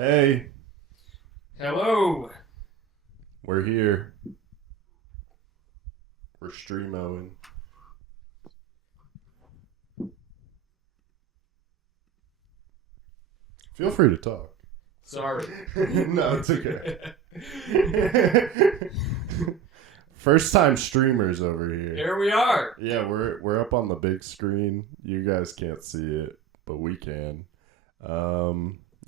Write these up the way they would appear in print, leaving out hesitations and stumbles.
Hey, Hello. we're here. We're streamoing. Feel free to talk. Sorry. No, it's okay. First time streamers over here. Here we are. Yeah, we're up on the big screen. You guys can't see it, but we can.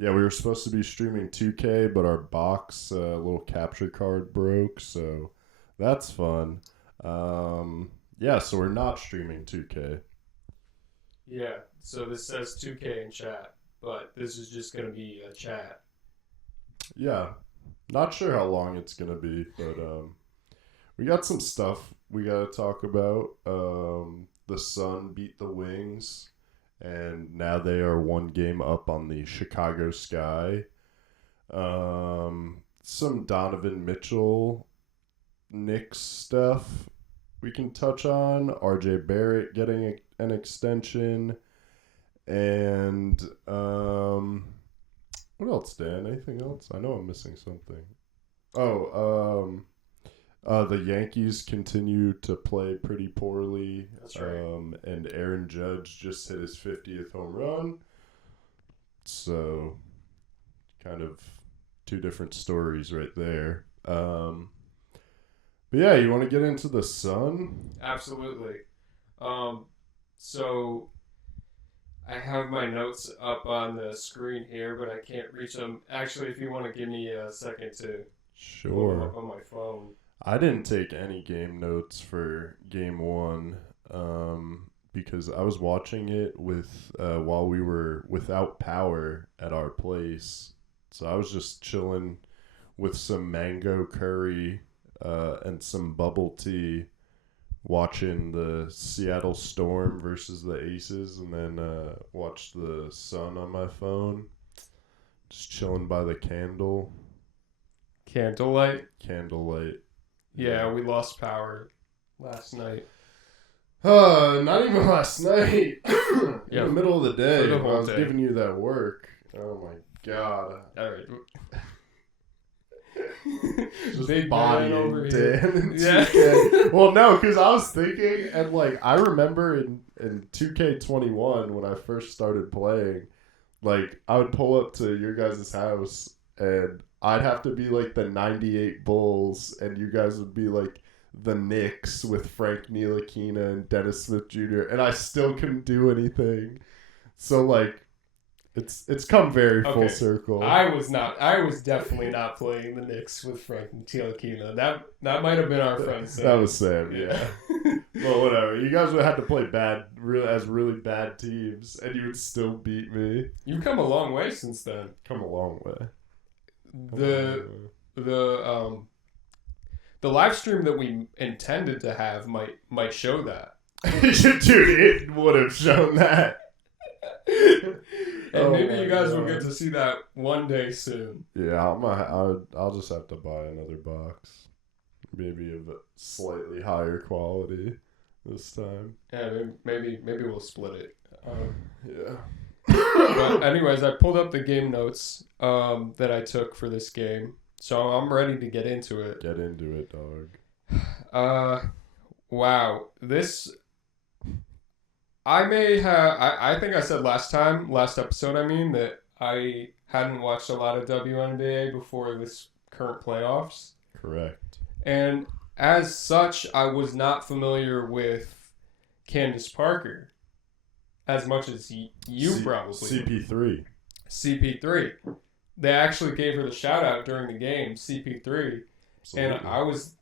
Yeah, we were supposed to be streaming 2K, but our box little capture card broke, so that's fun. Yeah, so we're not streaming 2K. Yeah, so this says 2K in chat, but this is just going to be a chat. Yeah, not sure how long it's gonna be, but we got some stuff we gotta talk about. The Sun beat the Wings, and now they are one game up on the Chicago Sky. Some Donovan Mitchell Knicks stuff we can touch on. RJ Barrett getting an extension, and what else, Dan? Anything else? I know I'm missing something. The Yankees continue to play pretty poorly. That's right. And Aaron Judge just hit his 50th home run. So, kind of two different stories right there. But yeah, you want to get into the Sun? Absolutely. So I have my notes up on the screen here, but I can't reach them. Actually, if you want to give me a second to pull them Sure. up on my phone. I didn't take any game notes for game one because I was watching it while we were without power at our place. So I was just chilling with some mango curry and some bubble tea, watching the Seattle Storm versus the Aces, and then watched the Sun on my phone. Just chilling by the Candlelight? candlelight. Yeah, we lost power last night. Not even last night. In Yeah, the middle of the day, for the when whole I was day. giving you that work. Oh my god. All right. Just Big bodying man over here. Dan in Yeah. 2K. Well, no, because I was thinking, and like I remember in 2K21 when I first started playing, like I would pull up to your guys' house and I'd have to be like the 98 Bulls, and you guys would be like the Knicks with Frank Ntilikina and Dennis Smith Jr., and I still couldn't do anything. So like, it's come very full Okay. circle. I was definitely not playing the Knicks with Frank Ntilikina. That might have been our friend Sam. That was Sam, yeah. Well, whatever. You guys would have to play really bad teams, and you would still beat me. You've come a long way since then. Come a long way. The live stream that we intended to have might show that. Dude, it would have shown that. And Oh maybe my you guys will God. get to see that one day soon. Yeah, I'll just have to buy another box. Maybe of a slightly higher quality this time. Yeah, maybe we'll split it. Yeah. But anyways, I pulled up the game notes that I took for this game, so I'm ready to get into it. Get into it, dog. Wow, this I may have. I think I said last episode, that I hadn't watched a lot of WNBA before this current playoffs, Correct. and as such, I was not familiar with Candace Parker as much as you probably. CP3. CP3. They actually gave her the shout out during the game, CP3, and I was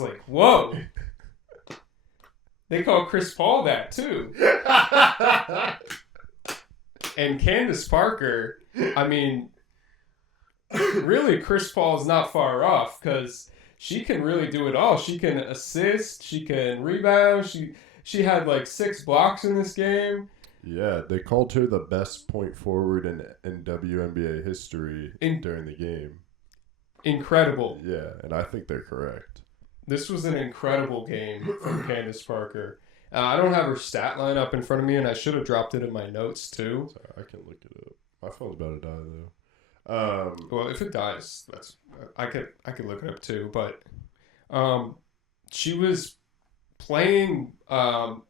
like, whoa. They call Chris Paul that too. And Candace Parker, really Chris Paul is not far off because she can really do it all. She can assist, she can rebound, she had like 6 blocks in this game. Yeah, they called her the best point forward in WNBA history during the game. Incredible. Yeah, and I think they're correct. This was an incredible game from Candace Parker. I don't have her stat line up in front of me, and I should have dropped it in my notes too. Sorry, I can look it up. My phone's about to die though. Well, if it dies, that's I could look it up too. But she was playing. Well,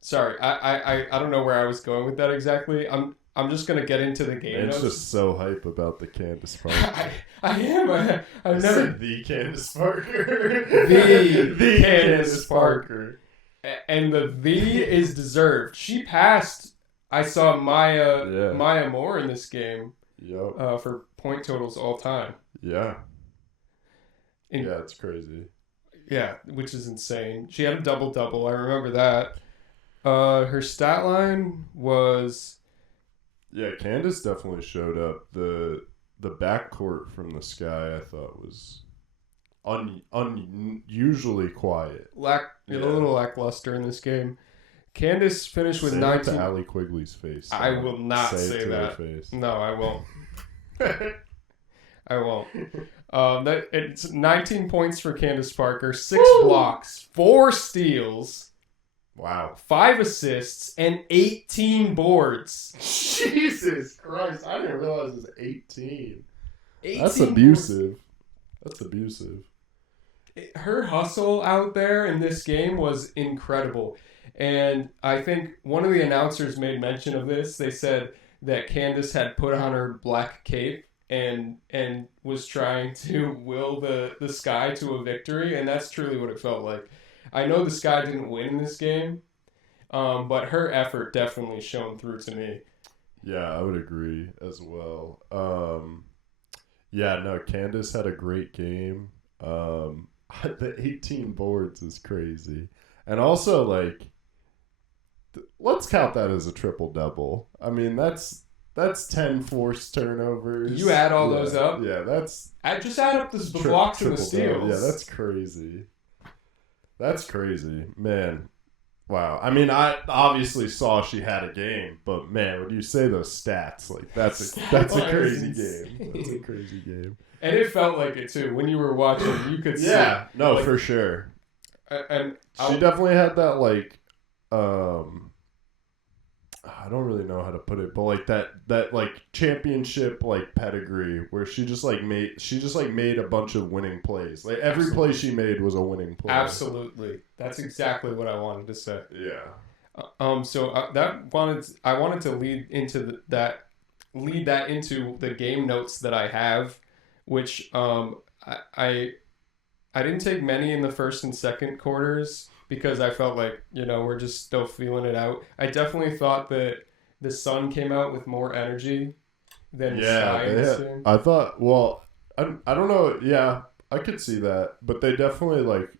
sorry, I don't know where I was going with that exactly. I'm just gonna get into the game Man's notes. just so hype about the Candace Parker. I am. I've never the Candace Parker. the Candace Parker. And the "the" is deserved. She passed. I saw Maya Moore in this game. Yep. For point totals all time. Yeah. And, yeah, it's crazy. Yeah, which is insane. She had a double-double. I remember that. Her stat line was... Yeah, Candace definitely showed up. The backcourt from the Sky, I thought, was unusually quiet. A little lackluster in this game. Candace finished with 19... to Allie Quigley's face. I will not say that. Face. No, I won't. I won't. It's 19 points for Candace Parker, 6 blocks, 4 steals, wow, 5 assists, and 18 boards. Jesus Christ! I didn't realize it was 18. 18 That's abusive. That's abusive. Her hustle out there in this game was incredible. And I think one of the announcers made mention of this. They said that Candace had put on her black cape and was trying to will the Sky to a victory, and that's truly what it felt like. I know the Sky didn't win this game, but her effort definitely shone through to me. Yeah, I would agree as well. Yeah, no, Candace had a great game. The 18 boards is crazy. And also, like, let's count that as a triple-double. I mean, that's 10 forced turnovers. You add all those up? Yeah, that's... Just add up the blocks and the steals. Yeah, that's crazy. That's crazy. Man, wow. I mean, I obviously saw she had a game, but man, when you say those stats, like, that's a crazy game. That's a crazy game. And it felt like it, too. When you were watching, you could see. Yeah, no, like, for sure. And she definitely had that, like, I don't really know how to put it, but like that like championship like pedigree where she just made a bunch of winning plays. Like every play she made was a winning play. Absolutely, that's exactly what I wanted to say. Yeah. So I wanted to lead that into the game notes that I have, which I didn't take many in the first and second quarters, because I felt like, we're just still feeling it out. I definitely thought that the Sun came out with more energy than Sky in this game. I thought, I don't know. Yeah, I could see that. But they definitely, like,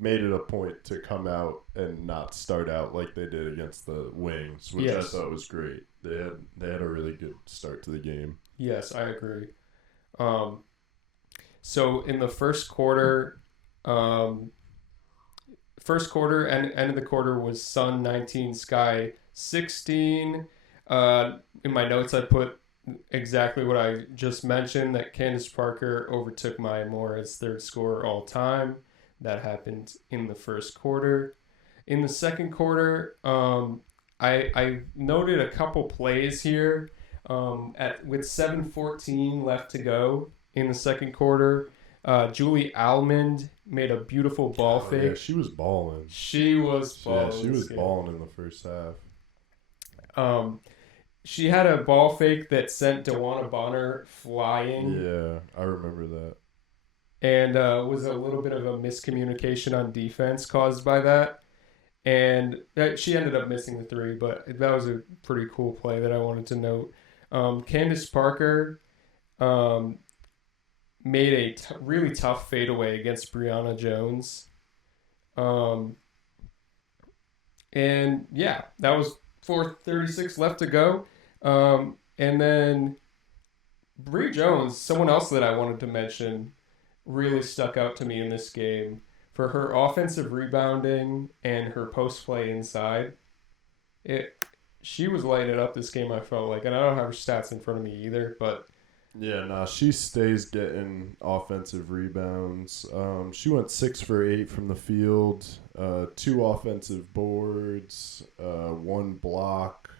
made it a point to come out and not start out like they did against the Wings, which I thought was great. They had a really good start to the game. Yes, I agree. So in the first quarter... and end of the quarter was Sun 19, Sky 16. In my notes, I put exactly what I just mentioned, that Candace Parker overtook Maya Moore as third scorer all time. That happened in the first quarter. In the second quarter, I noted a couple plays here with 7:14 left to go in the second quarter. Julie Almond made a beautiful ball fake. Yeah, she was balling. She was balling. Yeah, she was balling in the first half. She had a ball fake that sent DeWanna Bonner flying. Yeah, I remember that. And was a little bit of a miscommunication on defense caused by that. And she ended up missing the 3, but that was a pretty cool play that I wanted to note. Candace Parker made a really tough fadeaway against Brianna Jones. And yeah, that was 4:36 left to go. And then Bree Jones, someone else that I wanted to mention, really stuck out to me in this game for her offensive rebounding and her post play inside. She was lighting it up this game, I felt like, and I don't have her stats in front of me either, but yeah, nah, she stays getting offensive rebounds. She went 6 for 8 from the field, 2 offensive boards, 1 block.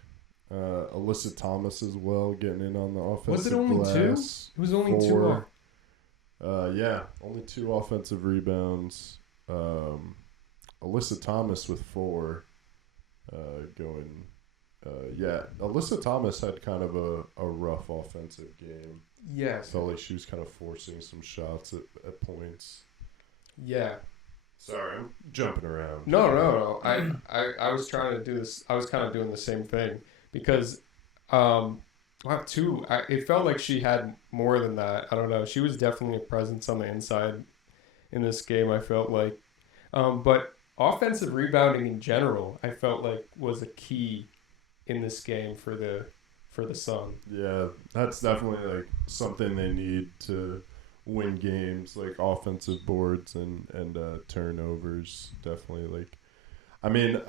Alyssa Thomas as well, getting in on the offensive Was it only glass. 2? It was only 2. Yeah, only 2 offensive rebounds. Alyssa Thomas with 4. Going. Yeah, Alyssa Thomas had kind of a rough offensive game. Yes. Felt like she was kind of forcing some shots at points. Yeah. Sorry, I'm jumping around. No. I was trying to do this. I was kind of doing the same thing because, it felt like she had more than that. I don't know. She was definitely a presence on the inside in this game. I felt like, but offensive rebounding in general, I felt like was a key in this game for the Sun. Yeah, that's definitely like something they need to win games, like offensive boards and turnovers. Definitely, like, I mean,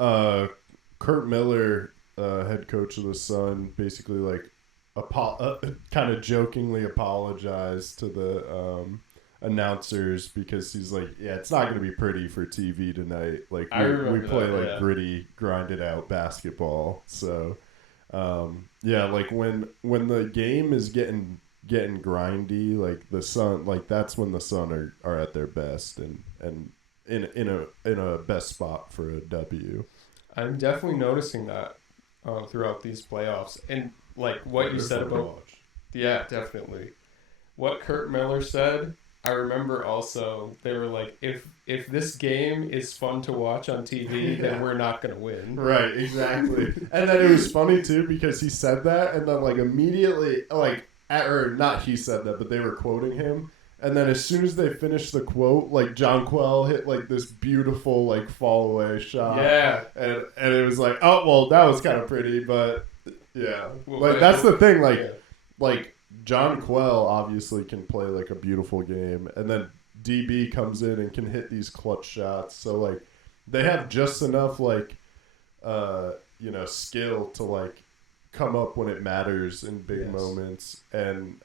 Kurt Miller, head coach of the Sun, basically like kind of jokingly apologized to the announcers because he's like, yeah, it's not going to be pretty for TV tonight. Like we play that, like yeah. gritty, grinded out basketball. So yeah, like when the game is getting grindy, like the Sun, like that's when the Sun are at their best and in a best spot for a W. I'm definitely noticing that throughout these playoffs, and like what you said about, yeah, definitely what Kurt Miller said. I remember also they were like, if this game is fun to watch on TV, then we're not gonna win. Right, exactly. And then it was funny too because he said that, and then like immediately, like, or not he said that, but they were quoting him. And then as soon as they finished the quote, like Jonquel hit like this beautiful like fall away shot. Yeah, and it was like, oh well, that was kind of pretty, but yeah, well, like that's the thing, like yeah. like John Quell obviously can play like a beautiful game, and then DB comes in and can hit these clutch shots. So like they have just enough like skill to like come up when it matters in big moments. And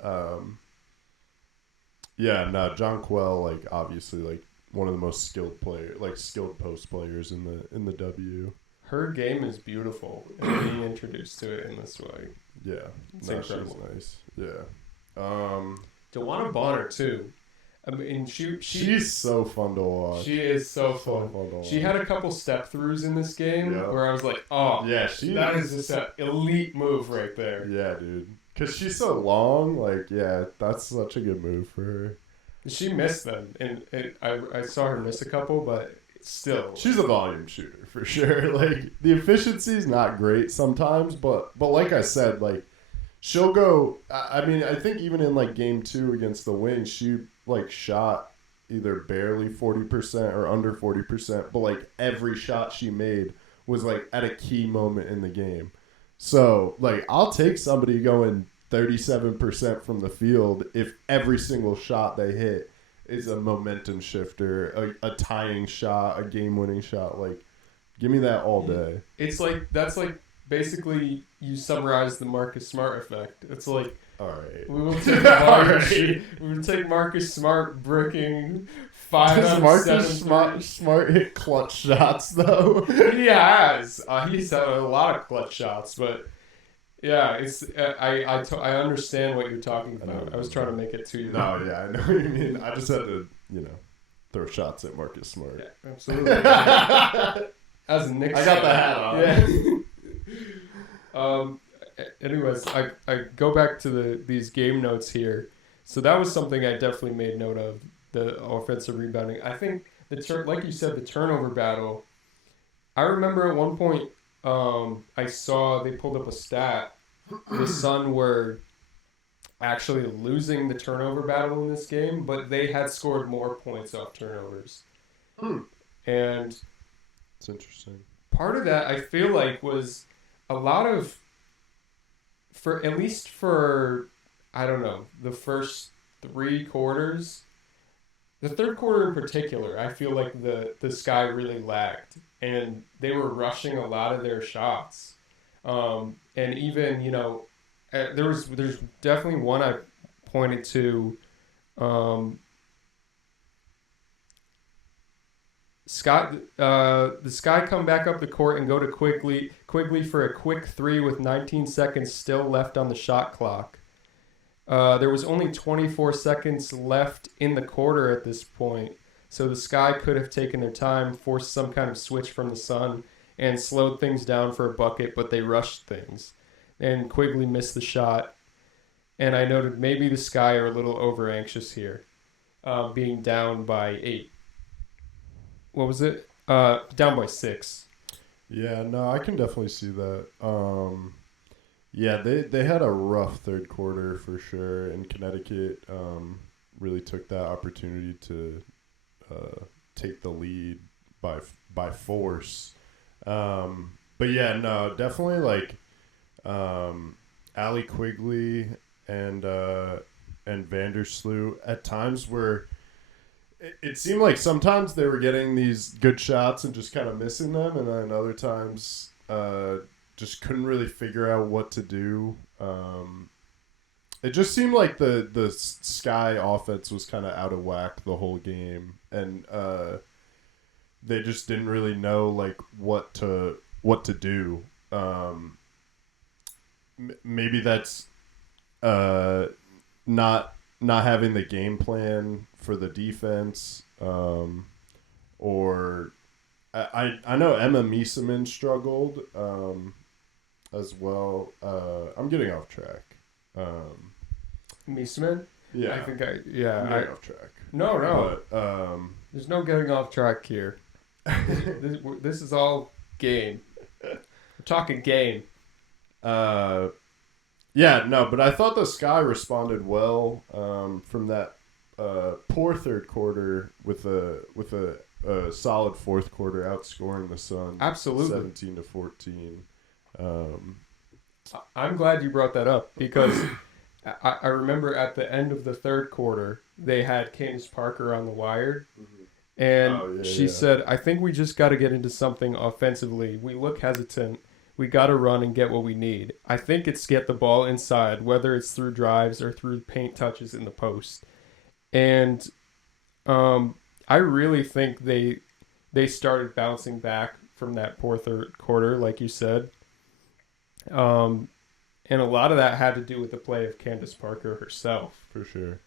John Quell, like obviously like one of the most skilled post players in the W. Her game is beautiful, and being introduced to it in this way. Yeah, it's incredible. She's nice. Yeah. DeWanna Bonner too. I mean, she's so fun to watch. She is so fun. She had a couple step throughs in this game where I was like, oh, yeah, that is just an elite move right there. Yeah, dude. Because she's so long, like, yeah, that's such a good move for her. She missed them, and I saw her miss a couple, but still, she's a volume shooter for sure. Like the efficiency is not great sometimes, but like I said, like she'll go. I mean, I think even in like game 2 against the Wings, she like shot either barely 40% or under 40%, but like every shot she made was like at a key moment in the game. So like I'll take somebody going 37% from the field if every single shot they hit is a momentum shifter, a tying shot, a game-winning shot. Like, give me that all day. It's like that's like basically you summarize the Marcus Smart effect. It's like, all right, we will take Marcus Smart bricking 5 out of 7. Smart hit clutch shots though. He has. He's had a lot of clutch shots, but. Yeah, it's I understand what you're talking about. I was trying to make it to you. No, yeah, I know what you mean. I just had to, throw shots at Marcus Smart. Yeah, absolutely. As a Knicks, I got the hat on. Yeah. Anyways, I go back to these game notes here. So that was something I definitely made note of, the offensive rebounding. I think like you said, the turnover battle. I remember at one point. I saw they pulled up a stat. The Sun were actually losing the turnover battle in this game, but they had scored more points off turnovers. And it's interesting. Part of that, I feel like, was a lot of, at least for, I don't know, the first 3 quarters. The third quarter in particular, I feel like the Sky really lagged. And they were rushing a lot of their shots. And even, there's definitely one I pointed to. The Sky come back up the court and go to Quigley for a quick three with 19 seconds still left on the shot clock. There was only 24 seconds left in the quarter at this point, so the Sky could have taken their time, forced some kind of switch from the Sun, and slowed things down for a bucket, but they rushed things. And Quigley missed the shot, and I noted maybe the Sky are a little over anxious here, being down by 8. What was it? Down by 6. Yeah, no, I can definitely see that. Yeah, they had a rough third quarter for sure, and Connecticut really took that opportunity to take the lead by force. But yeah, no, definitely like Allie Quigley and Vandersloot at times were. It seemed like sometimes they were getting these good shots and just kind of missing them, and then other times just couldn't really figure out what to do. It just seemed like the Sky offense was kind of out of whack the whole game, and they just didn't really know like what to do. Maybe that's not having the game plan for the defense, or I know Emma Mieseman struggled as well. I'm getting off track. Mieseman? Yeah, I'm getting off track. No. But, There's no getting off track here. This is all game. We're talking game. Yeah, no, but I thought the Sky responded well from that poor third quarter with a solid fourth quarter, outscoring the Sun. Absolutely, 17-14. I'm glad you brought that up because I remember at the end of the third quarter they had Candace Parker on the wire, and she said, "I think we just got to get into something offensively. We look hesitant." We got to run and get what we need. I think it's get the ball inside, whether it's through drives or through paint touches in the post. And I really think they started bouncing back from that poor third quarter, like you said. And a lot of that had to do with the play of Candace Parker herself. For sure.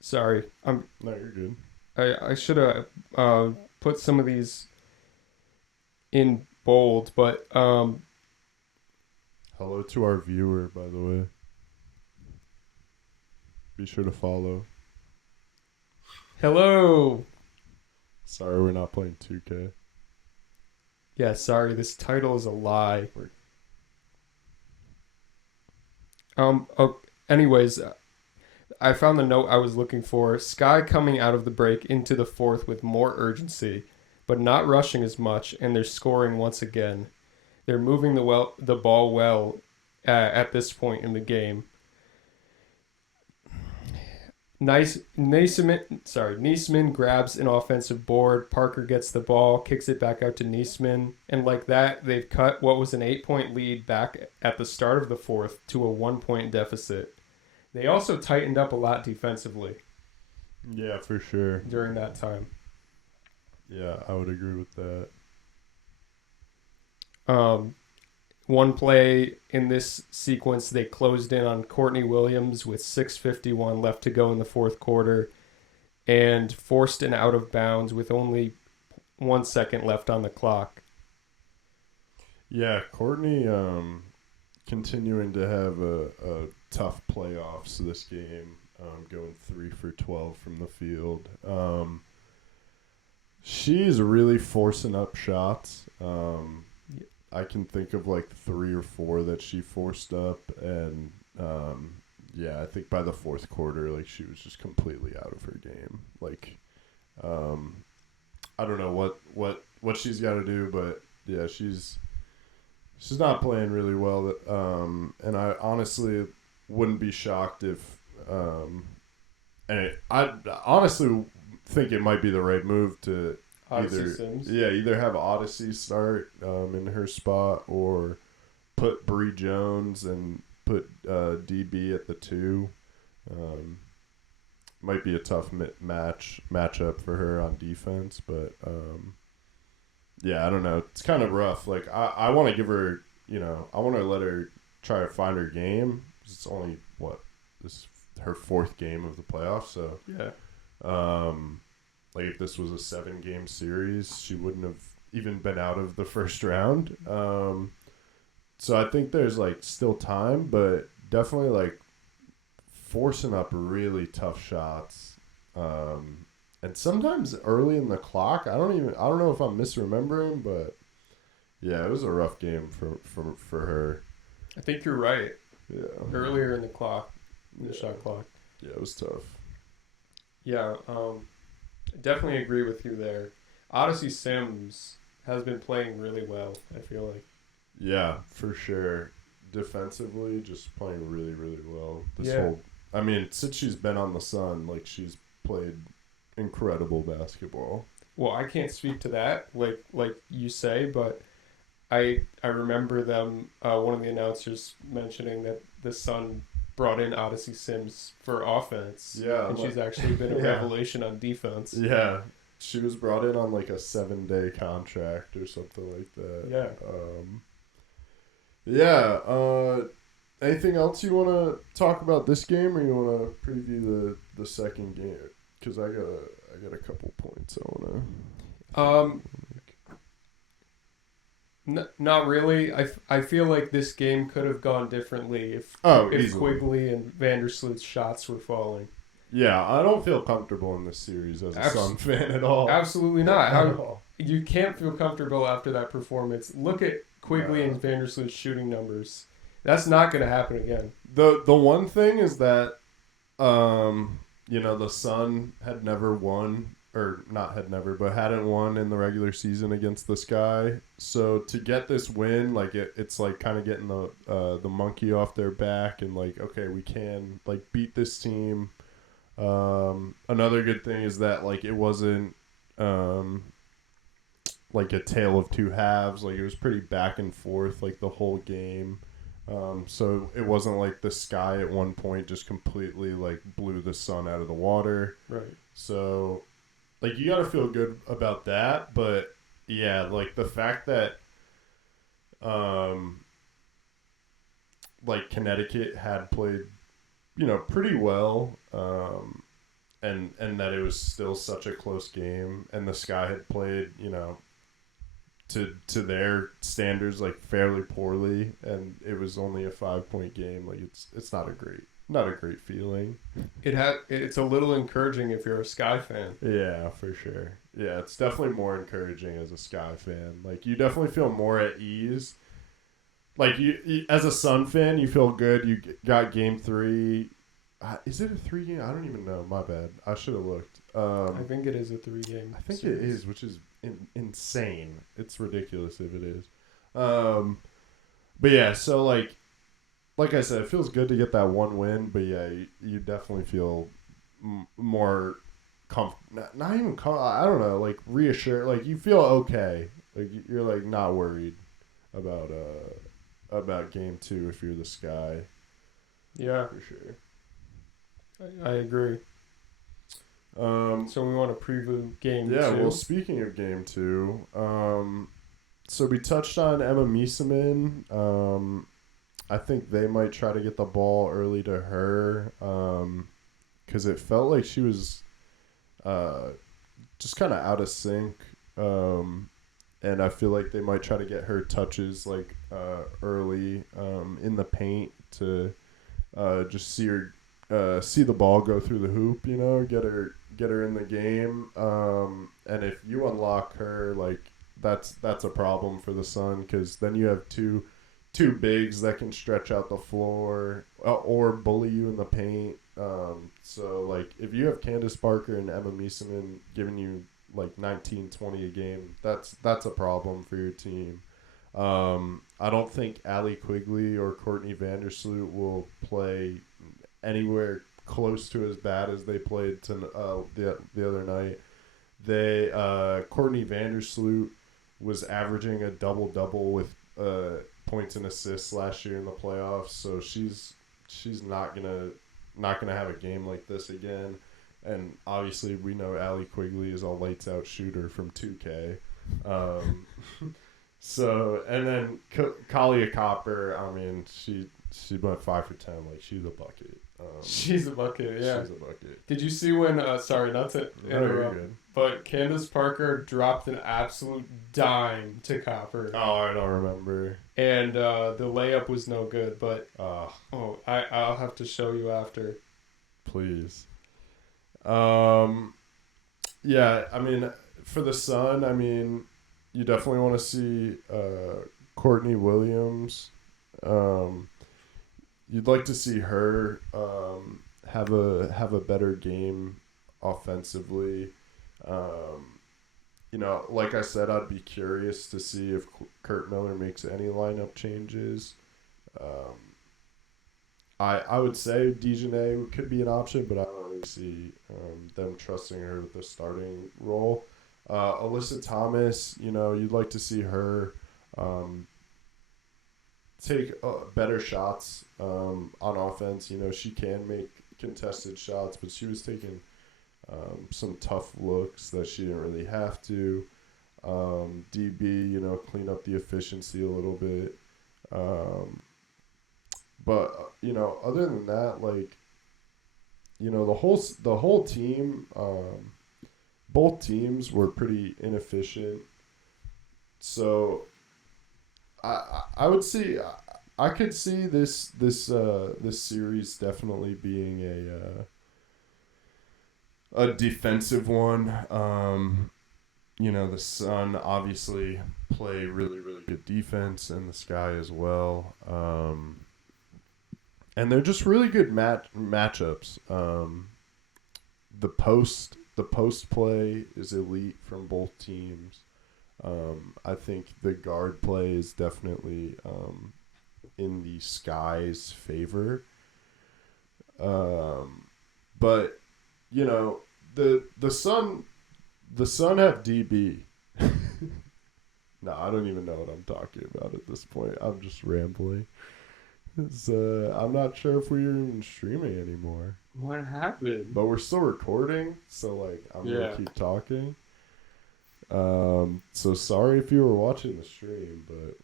Sorry. No, you're good. I should have put some of these in bold, but hello to our viewer, by the way. Be sure to follow. Hello. Sorry, we're not playing 2K. Yeah, sorry, this title is a lie. Anyways, I found the note I was looking for. Sky coming out of the break into the fourth with more urgency, but not rushing as much, and they're scoring once again. They're moving the ball well at this point in the game. Niesman grabs an offensive board. Parker gets the ball, kicks it back out to Niesman, and like that, they've cut what was an 8-point lead back at the start of the fourth to a 1-point deficit. They also tightened up a lot defensively. Yeah, for sure. During that time. Yeah, I would agree with that. One play in this sequence, they closed in on Courtney Williams with 6:51 left to go in the fourth quarter and forced an out of bounds with only 1 second left on the clock. Yeah, Courtney continuing to have a tough playoffs this game, going 3 for 12 from the field. She's really forcing up shots. I can think of like 3 or 4 that she forced up, and I think by the fourth quarter, like she was just completely out of her game. Like, I don't know what she's got to do, but yeah, she's not playing really well. And I honestly wouldn't be shocked if, I honestly think it might be the right move to either have Odyssey start in her spot or put Bree Jones and put DB at the 2. might be a tough matchup for her on defense, but yeah, I don't know. It's kind of rough. Like I want to give her, I want to let her try to find her game. It's only this her fourth game of the playoffs, so yeah. Like if this was a 7-game series, she wouldn't have even been out of the first round. So I think there's like still time, but definitely like forcing up really tough shots. And sometimes early in the clock, I don't know if I'm misremembering, but yeah, it was a rough game for her. I think you're right. Yeah. Earlier in the clock, the shot clock. Yeah, it was tough. Yeah, definitely agree with you there. Odyssey Sims has been playing really well, I feel like. Yeah, for sure. Defensively, just playing really, really well. Yeah. I mean, since she's been on the Sun, like she's played incredible basketball. Well, I can't speak to that, like you say, but I remember them. One of the announcers mentioning that the Sun brought in Odyssey Sims for offense. Yeah, and she's actually been a revelation on defense. Yeah, she was brought in on like a 7-day contract or something like that. Yeah. Anything else you want to talk about this game, or you want to preview the second game? Because I got a couple points I want to. Not really. I feel like this game could have gone differently if Quigley and Vandersloot's shots were falling. Yeah, I don't feel comfortable in this series as a Sun fan at all. Absolutely not. You can't feel comfortable after that performance. Look at Quigley and Vandersloot's shooting numbers. That's not going to happen again. The one thing is that, the Sun had never won, or not had never, but hadn't won in the regular season against the Sky. So to get this win, like it's like kind of getting the monkey off their back, and like, okay, we can like beat this team. Another good thing is that like it wasn't like a tale of two halves. Like it was pretty back and forth like the whole game. So it wasn't like the Sky at one point just completely like blew the Sun out of the water. Right. So like you got to feel good about that, but yeah, like the fact that like Connecticut had played pretty well, and that it was still such a close game, and the Sky had played, to their standards like fairly poorly, and it was only a 5-point game. Like it's not a great feeling. It's a little encouraging if you're a Sky fan. Yeah, for sure. Yeah, it's definitely more encouraging as a Sky fan. Like you definitely feel more at ease. Like you as a Sun fan, you feel good. You got game 3. Is it a 3-game? I don't even know. My bad. I should have looked. I think it is a 3-game. I think series. It is, which is insane. It's ridiculous if it is. But yeah, so like I said, it feels good to get that one win. But yeah, you definitely feel more not even I don't know, like reassured. Like you feel okay. Like you're like not worried about game 2 if you're the Sky. Yeah, for sure. I agree. So we want to preview game 2. Yeah, well, speaking of game 2, so we touched on Emma Miesemann. I think they might try to get the ball early to her, because it felt like she was just kind of out of sync, and I feel like they might try to get her touches like early in the paint to just see the ball go through the hoop, get her in the game. And if you unlock her, like that's a problem for the Sun, because then you have two bigs that can stretch out the floor or bully you in the paint. So like if you have Candace Parker and Emma Miesemann giving you like 19, 20 a game, that's a problem for your team. I don't think Allie Quigley or Courtney Vandersloot will play anywhere close to as bad as they played the other night. Courtney Vandersloot was averaging a double-double with points and assists last year in the playoffs, so she's not gonna have a game like this again. and obviously we know Allie Quigley is a lights out shooter from 2K. So, and then Kalia Copper, I mean, she went 5 for 10. Like, she's a bucket. She's a bucket, yeah. She's a bucket. Did you see when, sorry, not to interrupt, good. but Candace Parker dropped an absolute dime to Copper. Oh, I don't remember. And the layup was no good, but I'll have to show you after. Please. Yeah, I mean, for the Sun, I mean, you definitely want to see Courtney Williams. You'd like to see her have a better game offensively. You know, like I said, I'd be curious to see if Kurt Miller makes any lineup changes. I would say Dejanay could be an option, but I don't really see them trusting her with the starting role. Alyssa Thomas, you know, you'd like to see her take better shots on offense. You know, she can make contested shots, but she was taking some tough looks that she didn't really have to. DB, you know, clean up the efficiency a little bit. But you know, other than that, like, you know, the whole team, both teams were pretty inefficient. So I would see, I could see this series definitely being a defensive one. You know, the Sun obviously play really, really good defense, and the Sky as well. And they're just really good matchups. The post play is elite from both teams. I think the guard play is definitely in the Sky's favor. But you know, the Sun have DB. No, I don't even know what I'm talking about at this point. I'm just rambling. I'm not sure if we're even streaming anymore. What happened? But we're still recording, so like I'm gonna keep talking. So sorry if you were watching the stream, but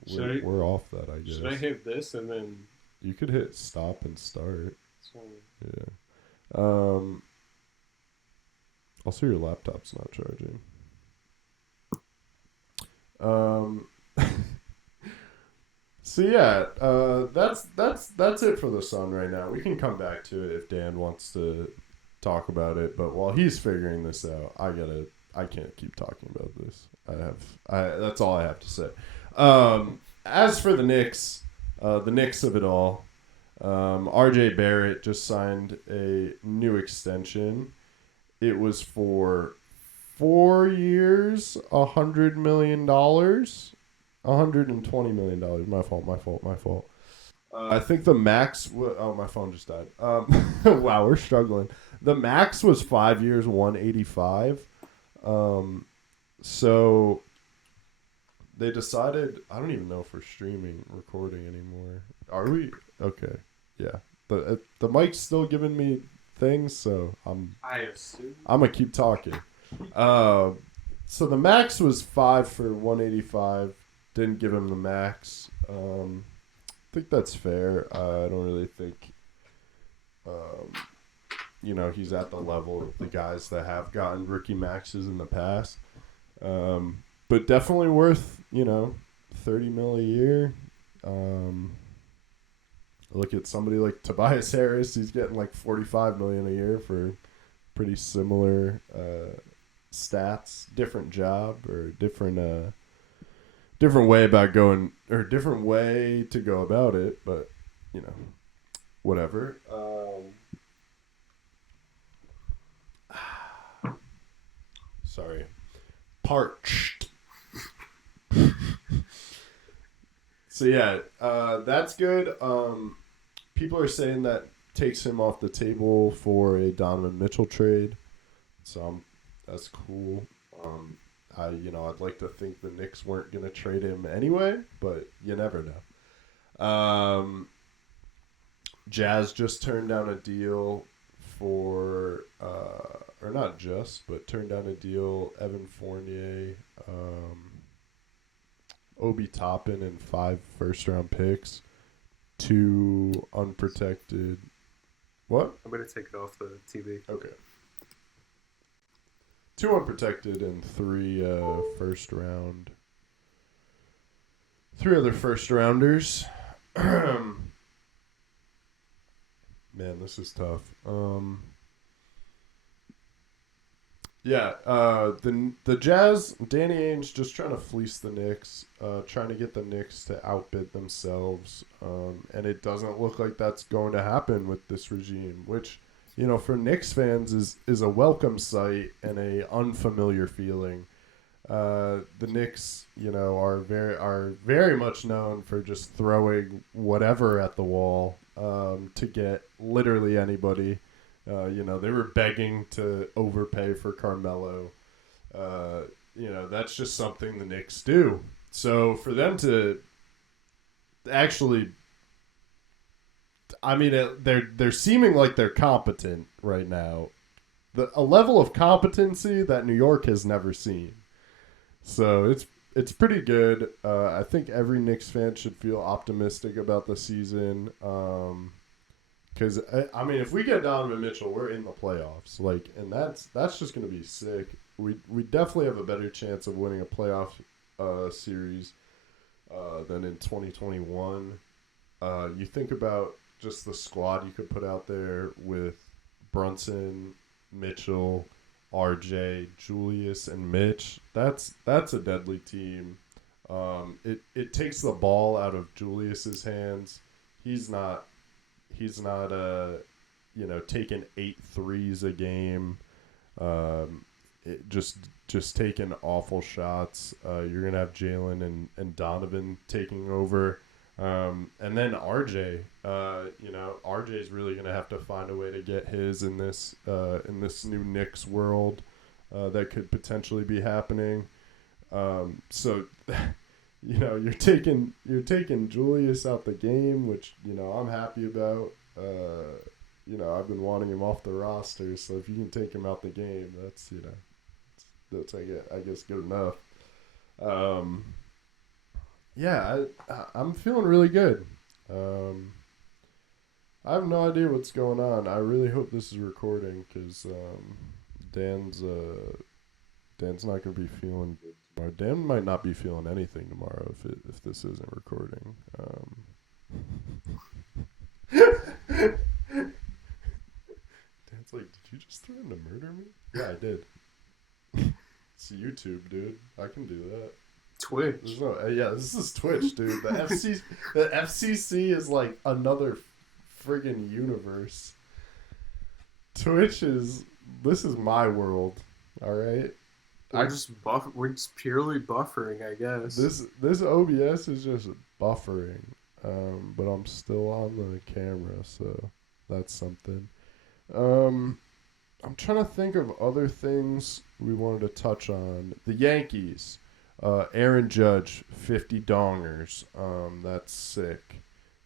we're off that, I guess. Should I hit this and then? You could hit stop and start. Yeah. Also, your laptop's not charging. So yeah, that's it for the Sun right now. We can come back to it if Dan wants to talk about it, but while he's figuring this out, I can't keep talking about this. That's all I have to say. As for the Knicks of it all, RJ Barrett just signed a new extension. It was for 4 years, $100 million. $120 million. My fault. I think the max. My phone just died. Wow, we're struggling. The max was 5 years, 185. So they decided. I don't even know if we're recording anymore. Are we? Okay. Yeah. The mic's still giving me things, so I assume I'm gonna keep talking. So the max was 5 for 185. Didn't give him the max. I think that's fair. I don't really think, you know, he's at the level of the guys that have gotten rookie maxes in the past. But definitely worth, you know, $30 million a year. Look at somebody like Tobias Harris. He's getting like $45 million a year for pretty similar stats. Different job or different way about going, or different way to go about it, but you know, whatever. Sorry, parched. So yeah, that's good. People are saying that takes him off the table for a Donovan Mitchell trade, so that's cool. I'd like to think the Knicks weren't going to trade him anyway, but you never know. Jazz just turned down a deal for not just, but turned down a deal. Evan Fournier, Obi Toppin, and 5 first-round picks. 2 unprotected. What? I'm gonna take it off the TV. Okay. 2 unprotected and 3 first round. 3 other first rounders. Man, this is tough. The Jazz, Danny Ainge just trying to fleece the Knicks, trying to get the Knicks to outbid themselves, and it doesn't look like that's going to happen with this regime, which, you know, for Knicks fans is a welcome sight and a unfamiliar feeling. The Knicks, you know, are very much known for just throwing whatever at the wall to get literally anybody. You know, they were begging to overpay for Carmelo. You know, that's just something the Knicks do. So for them to actually, I mean, they're seeming like they're competent right now. A level of competency that New York has never seen. So it's pretty good. I think every Knicks fan should feel optimistic about the season. Because I mean, if we get Donovan Mitchell, we're in the playoffs. Like, and that's just going to be sick. We definitely have a better chance of winning a playoff series than in 2021. You think about just the squad you could put out there with Brunson, Mitchell, RJ, Julius, and Mitch. That's a deadly team. It takes the ball out of Julius's hands. He's not you know, taking 8 threes a game. Just taking awful shots. You're gonna have Jalen and Donovan taking over. And then RJ, you know, RJ's really gonna have to find a way to get his in this new Knicks world that could potentially be happening. So, you know, you're taking Julius out the game, which, you know, I'm happy about. You know, I've been wanting him off the roster, so if you can take him out the game, that's, you know, that's I guess good enough. Yeah, I'm feeling really good. I have no idea what's going on. I really hope this is recording because Dan's not gonna be feeling good tomorrow. Dan might not be feeling anything tomorrow if this isn't recording. Dan's like, did you just threaten to murder me? Yeah, I did. It's YouTube, dude. I can do that. Twitch. This is Twitch, dude. The FCC is like another friggin' universe. This is my world. All right. We're just purely buffering, I guess. This OBS is just buffering, but I'm still on the camera, so that's something. I'm trying to think of other things we wanted to touch on. The Yankees, Aaron Judge, 50 dongers. That's sick.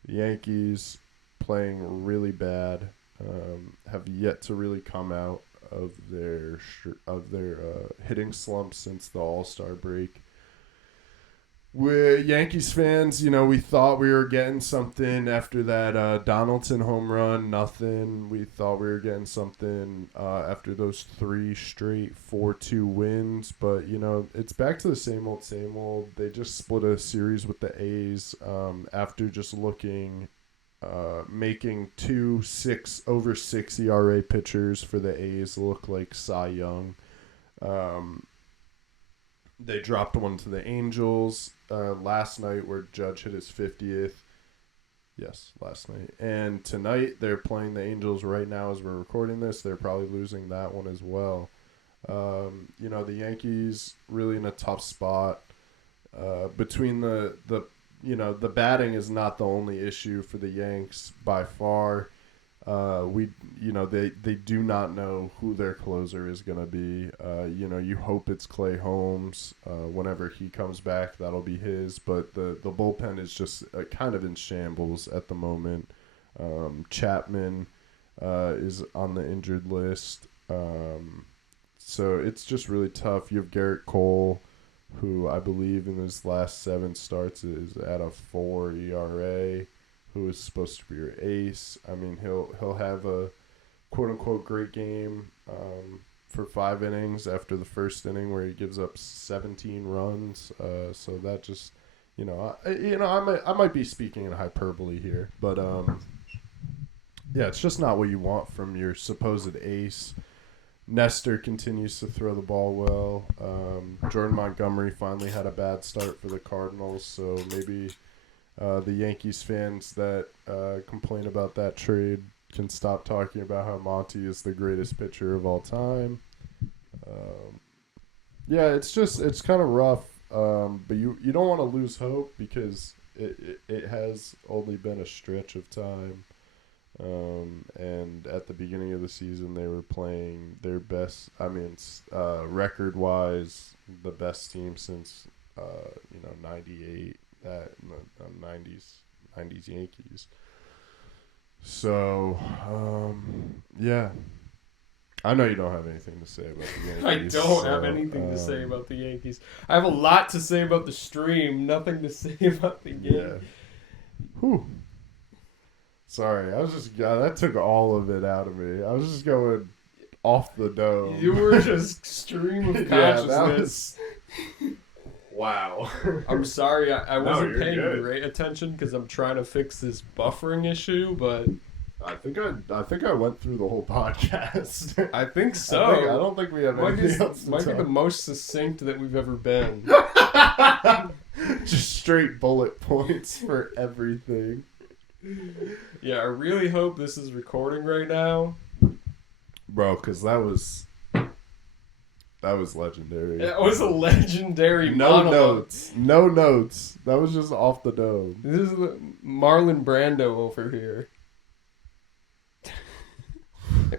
The Yankees playing really bad. Have yet to really come out of their hitting slump since the All-Star break. We're Yankees fans, you know, we thought we were getting something after that Donaldson home run. Nothing. We thought we were getting something after those 3 straight 4-2 wins. But, you know, it's back to the same old, same old. They just split a series with the A's after just making 2 over 6 ERA pitchers for the A's look like Cy Young. They dropped one to the Angels last night where Judge hit his 50th. Yes, last night. And tonight they're playing the Angels right now as we're recording this. They're probably losing that one as well. You know, the Yankees really in a tough spot. Between the batting is not the only issue for the Yanks by far. They do not know who their closer is going to be. You hope it's Clay Holmes. Whenever he comes back, that'll be his. But the bullpen is just kind of in shambles at the moment. Chapman is on the injured list. So it's just really tough. You have Garrett Cole, who I believe in his last 7 starts is at a 4 ERA, who is supposed to be your ace. I mean, he'll have a quote unquote great game for 5 innings after the first inning where he gives up 17 runs. So that just, I might be speaking in hyperbole here, but yeah, it's just not what you want from your supposed ace. Nestor continues to throw the ball well. Jordan Montgomery finally had a bad start for the Cardinals, so maybe the Yankees fans that complain about that trade can stop talking about how Monty is the greatest pitcher of all time. Yeah, it's kind of rough, but you don't want to lose hope because it has only been a stretch of time. And at the beginning of the season, they were playing their best. I mean, record-wise, the best team since '98, that the '90s Yankees. So, yeah, I know you don't have anything to say about the Yankees. I don't have anything to say about the Yankees. I have a lot to say about the stream. Nothing to say about the game. Yeah. Whew. Sorry, that took all of it out of me. I was just going off the dome. You were just stream of consciousness. Wow. I'm sorry, I wasn't paying good. great attention because I'm trying to fix this buffering issue, but I think I went through the whole podcast. I think so. I don't think we have anything else to might be talk. the most succinct that we've ever been. Just straight bullet points for everything. Yeah, I really hope this is recording right now. Bro, because that was legendary. It was a legendary No monologue. notes. That was just off the dome. This is the Marlon Brando over here.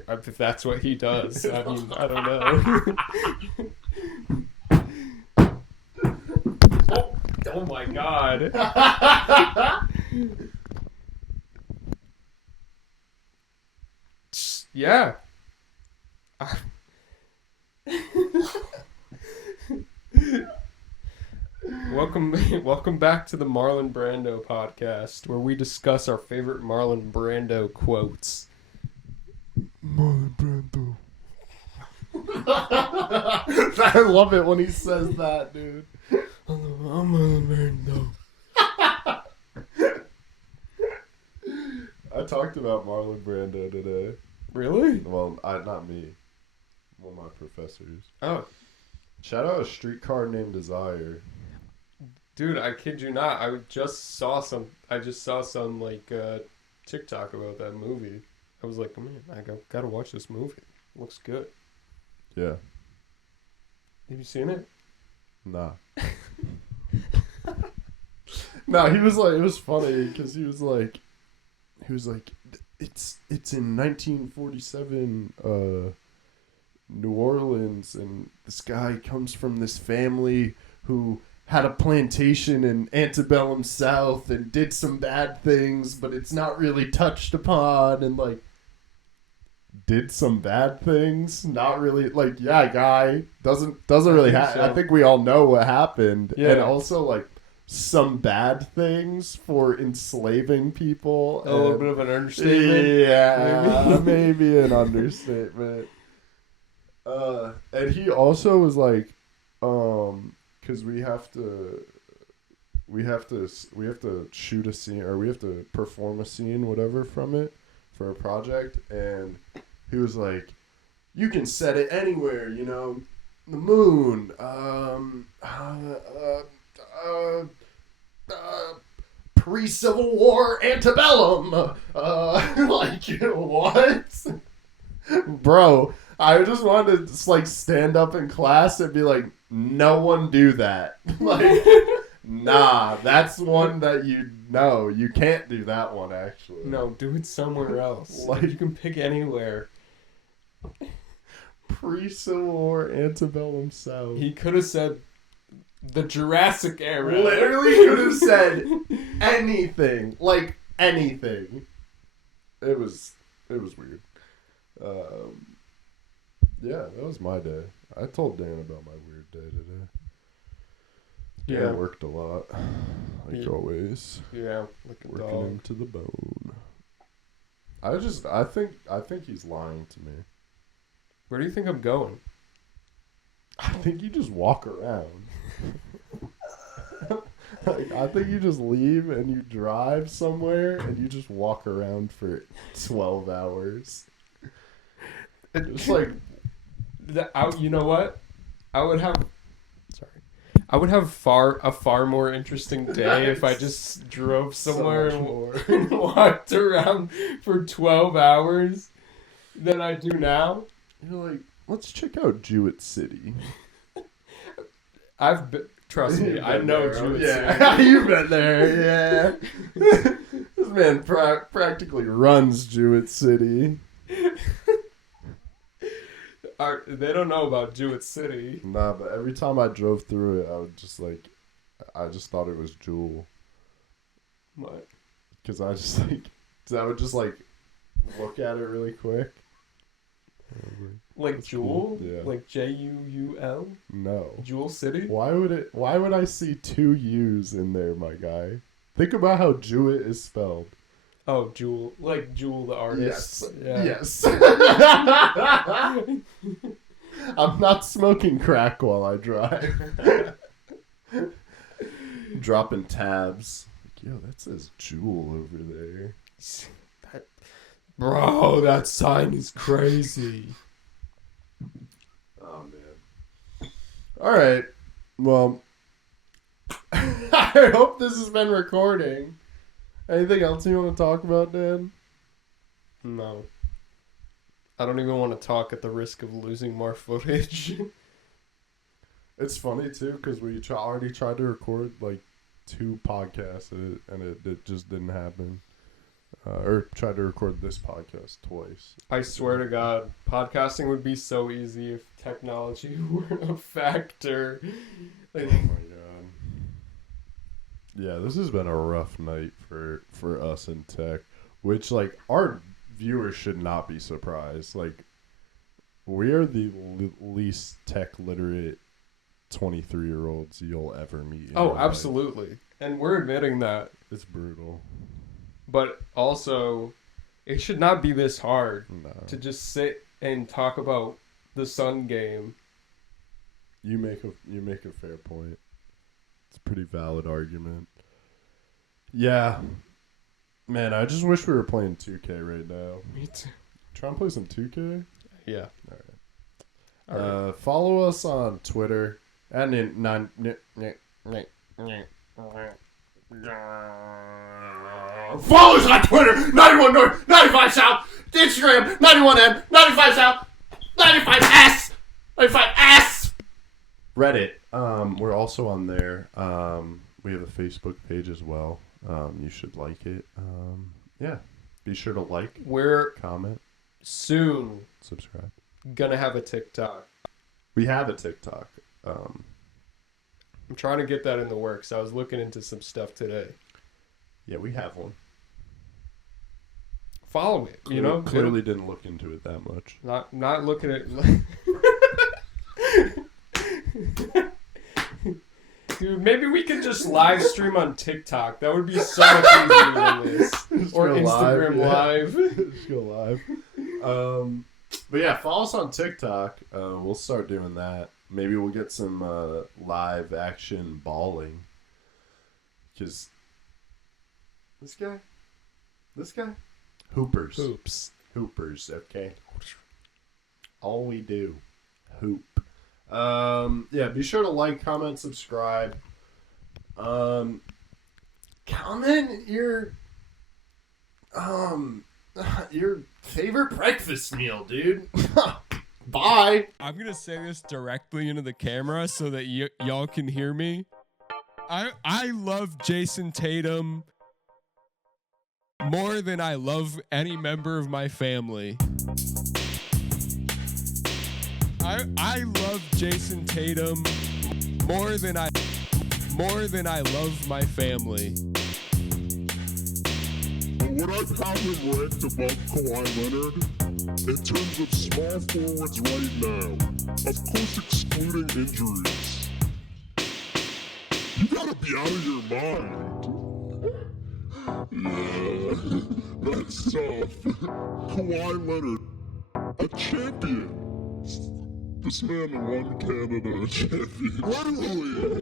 If that's what he does. I mean, I don't know. Oh my god. Yeah. Welcome back to the Marlon Brando podcast, where we discuss our favorite Marlon Brando quotes. Marlon Brando. I love it when he says that, dude. I'm Marlon Brando. I talked about Marlon Brando today. Really? Well, not me. One of my professors. Oh, Shout out A Streetcar Named Desire. dude, I kid you not. I just saw some like TikTok about that movie. I was like, man, I gotta watch this movie. It looks good. Yeah. Have you seen it? Nah. No, he was like, it was funny because he was like, it's in 1947, New Orleans, and this guy comes from this family who had a plantation in antebellum South and did some bad things, but it's not really touched upon, and like, did some bad things, not really, like, yeah, guy doesn't really happen. so. I think we all know what happened. Yeah. And also like some bad things for enslaving people. A little bit of an understatement. Yeah, maybe an understatement. And he also was like, because we have to shoot a scene, or we have to perform a scene, whatever, from it for a project, and he was like, you can set it anywhere, the moon, pre-Civil War antebellum, like, what? Bro, I just wanted to just, like, stand up in class and be like, no one do that. Like, nah, that's one that you can't do that one, actually. No, do it somewhere else. Like- You can pick anywhere. Pre-Civil War antebellum South. He could have said the Jurassic era. Literally could have said anything. Like, anything. It was weird. Yeah, that was my day. I told Dan about my weird day today. Dan Yeah. worked a lot, like Yeah. always. Yeah, like a Working dog. him to the bone. I think he's lying to me. Where do you think I'm going? I think you just walk around. Like, I think you just leave and you drive somewhere and you just walk around for 12 hours. Just like, You know what? I would have a far more interesting day if I just drove somewhere so much more. and walked around for 12 hours than I do now. You're like, let's check out Jewett City. Trust me, I know Jewett Yeah, City. you've been there, yeah. This man practically runs Jewett City. They don't know about Jewett City. Nah, but every time I drove through it, I just thought it was Jewel. What? Because I would just like look at it really quick. Like Jewel? Cool. Yeah. Like Juul? No. Jewel City? Why would I see two U's in there, my guy? Think about how Jewett is spelled. Oh, Jewel. Like Jewel the artist. Yes. I'm not smoking crack while I drive. Dropping tabs. Like, yo, that says Jewel over there. Bro, that sign is crazy. Oh, man. All right. Well, I hope this has been recording. Anything else you want to talk about, Dan? No. I don't even want to talk at the risk of losing more footage. It's funny, too, because we already tried to record, like, 2 podcasts, and it just didn't happen. Or tried to record this podcast twice. I swear to God, podcasting would be so easy if technology weren't a factor. Like, Oh, my God. Yeah, this has been a rough night for us in tech, which, like, our viewers should not be surprised. Like, we are the least tech literate 23-year-olds you'll ever meet. oh, absolutely. And we're admitting that. It's brutal. But also, it should not be this hard No. to just sit and talk about the Sun game. You make a fair point. It's a pretty valid argument. Yeah. Man, I just wish we were playing 2K right now. Me too. Trying to play some 2K? Yeah. All right. Follow us on Twitter and follow us on Twitter, 91 North, 95 South, Instagram, 91M, 95 South, 95S, 95S. Reddit. We're also on there. We have a Facebook page as well. You should like it. Yeah. Be sure to like, We're comment, soon subscribe. gonna have a TikTok. We have a TikTok. I'm trying to get that in the works. I was looking into some stuff today. Yeah, we have one. Follow it. You know, Clearly didn't look into it that much. not looking at. Dude, maybe we could just live stream on TikTok. That would be so much easier than this. Or go Instagram live, Live. Just go live. But yeah, follow us on TikTok. We'll start doing that. Maybe we'll get some live action balling. Because this guy, hoopers, okay. All we do, hoop. Yeah, be sure to like, comment, subscribe. Comment your favorite breakfast meal, dude. Bye. I'm gonna say this directly into the camera so that y'all can hear me. I love Jason Tatum more than I love any member of my family. I love Jason Tatum more than I love my family. would I have him ranked above Kawhi Leonard? In terms of small forwards right now, of course excluding injuries. You gotta be out of your mind. Yeah, that's tough. Kawhi Leonard, a champion. This man won Canada a champion. Literally.